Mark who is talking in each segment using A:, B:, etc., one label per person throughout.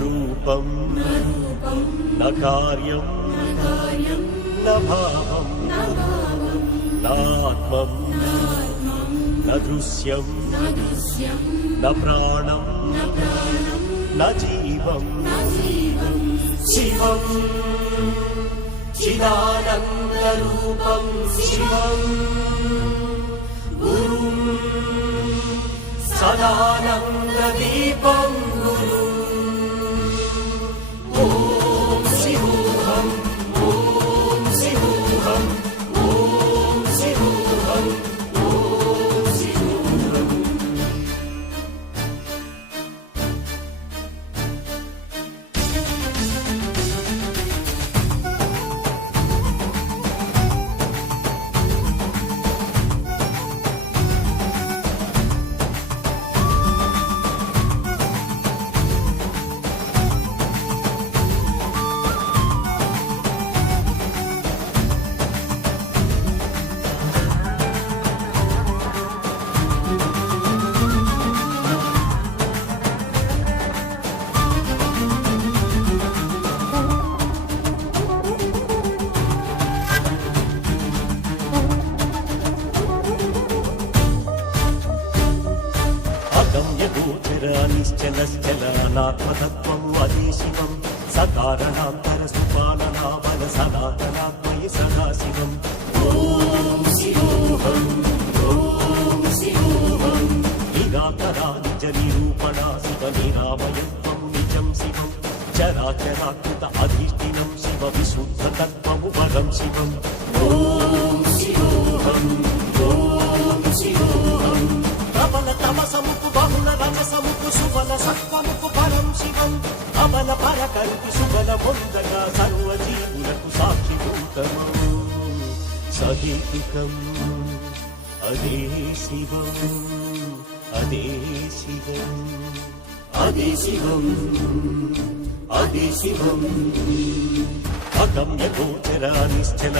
A: రూపం న కార్యం న భావం నాత్మం న దృశ్యం న ప్రాణం న జీవం శివం చిదానందరూపం శివం గురుం సదానందదీపం గోచర నిశ్చల అనాత్మతత్వం అదే శివం. సకారణాంతర సుపాలనాబల సనాతనాత్మయ సదాశివం. ఓం శివోహం ఓం శివోహం. నిరాకరా నిజ నిరూపణ శివ నిరామయత్వం నిజం శివం. చరాచరాకృత సత్వముకు పరం శివం అమల పర కల్పి సుబల పొందగా సర్వజీవులకు సాక్షిభూతము సహేతుకం అదే శివం అదే శివం అదే శివం అదే శివం. అగమ్య గోచర నిశ్చల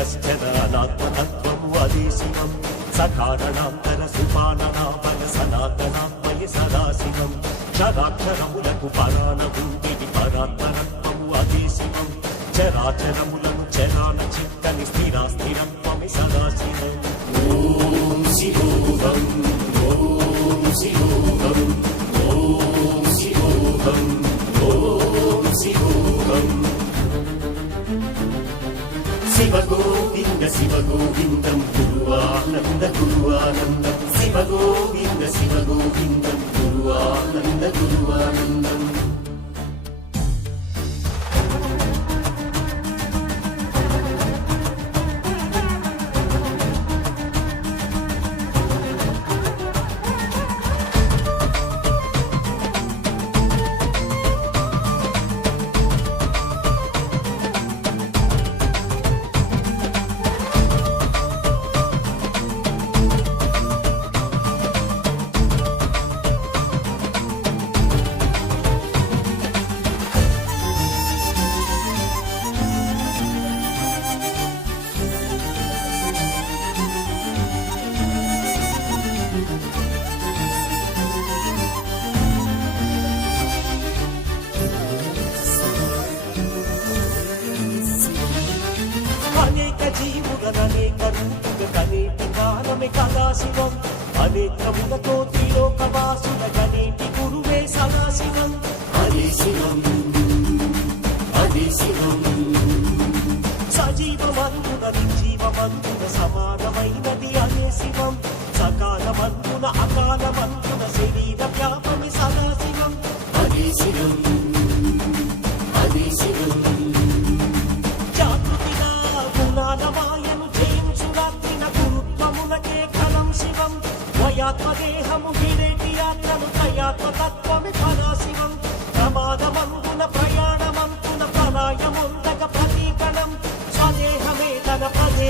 A: అనాత్మతత్వము అదే శివం. సకారణాంతర సుపాలనాపల సనాతనాత్మయ సదాశివం. చరాక్షరములకు పరాణభూమిని పరాత్మరత్వము అదే చరాచరములను చరాన చిత్తని స్థిరాస్థిరత్వమి సదాశివం. ఓం శివోహం ఓం శివోహం ఓం శివోహం ఓం శివోహం శివ గోవింద శివ గోవిందం గురువానంద గురువానందం. శివ గోవింద శివ గోవిందం గురువానంద గురువానందం. కాలమే కళాశివం అనేకములతో త్రిలోకవాసుల గనేటి గురువే సదాశివం. అదే శివం అదే శివం సజీవమందున నిర్జీవమందున సమానమైనది అదే శివం. సకాలమందున అకాలమందున శరీర వ్యాపమి సదాశివం. శివం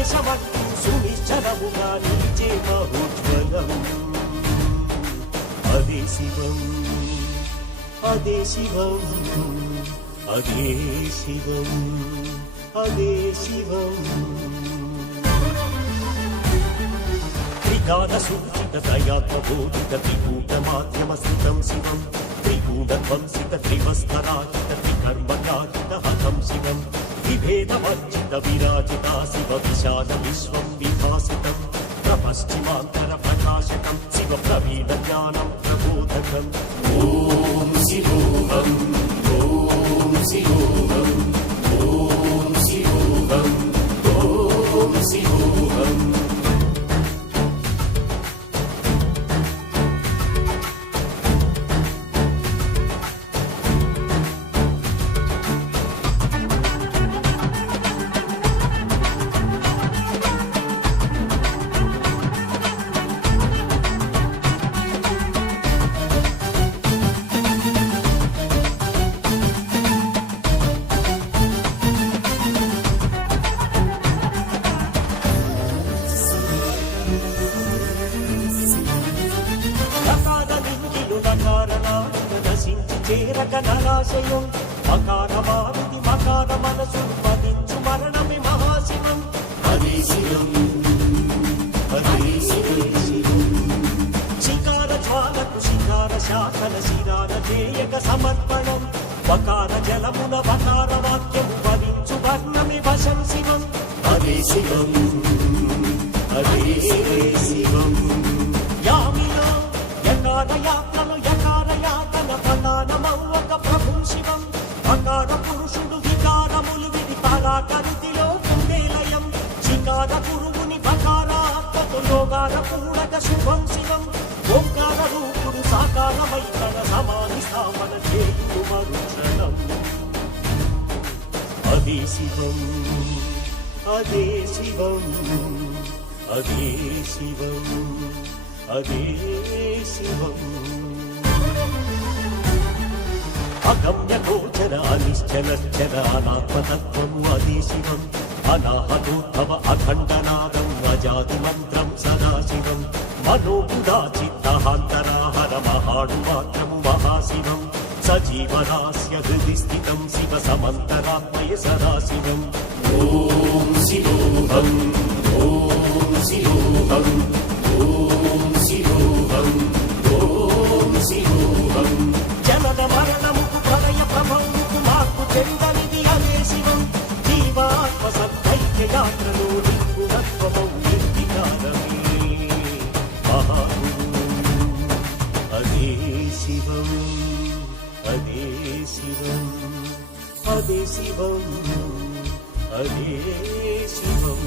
A: తన సునిశ్చలముగా నిలిచే మహోజ్వలం అదే శివం అదే శివం అదే శివం అదే శివం త్రికాల సూచిత దయాత్మ బోధిత త్రికూట మాధ్యమ స్థితం శివం త్రికూట త్రిగూఢధ్వంసిత త్రివస్త్రాజిత త్రికర్మయాజిత హతం శివం విభేదమర్జిత విరాజిత శివ విశాల విశ్వం విభాసితం ప్రపశ్చిమాంతర ప్రకాశకం శివ ప్రవీణ జ్ఞానం ప్రబోధకం ఓం శివోహం ఓం శివోహం చేరక నరాశయం మకార మారుతి మకార మనసు పదించు మరణమి మహాశివం హరి శివం హరి శివం శిఖార జ్వాలకు శిఖార శాఖల శిరార చేయక సమర్పణం. వకార జలమున వకార వాక్యము భవించు వర్ణమి వశం శివం. హరి శివం హరి శివం యామిలో రూపుడు సమాధి స్థాపన చేయుడు అదే శివం అదే శివం అదే శివం అదే శివం. అగమ్య గోచర అనిశ్చలశ్చర అనాత్మతత్వం అదే శివం. అనాహతోద్భవ అఖండనాదం అజాతి మంత్రం సదాశివం. మనోబుధా చిత్తహాంతరాహర మహాడు మాత్రము మహాశివం సజీవరాస్య హృది స్థితం శివ సమంతరాత్మయ సదాశివం ఓం శివోహం ఓం శివో శివం అదే శివం అదే శివం.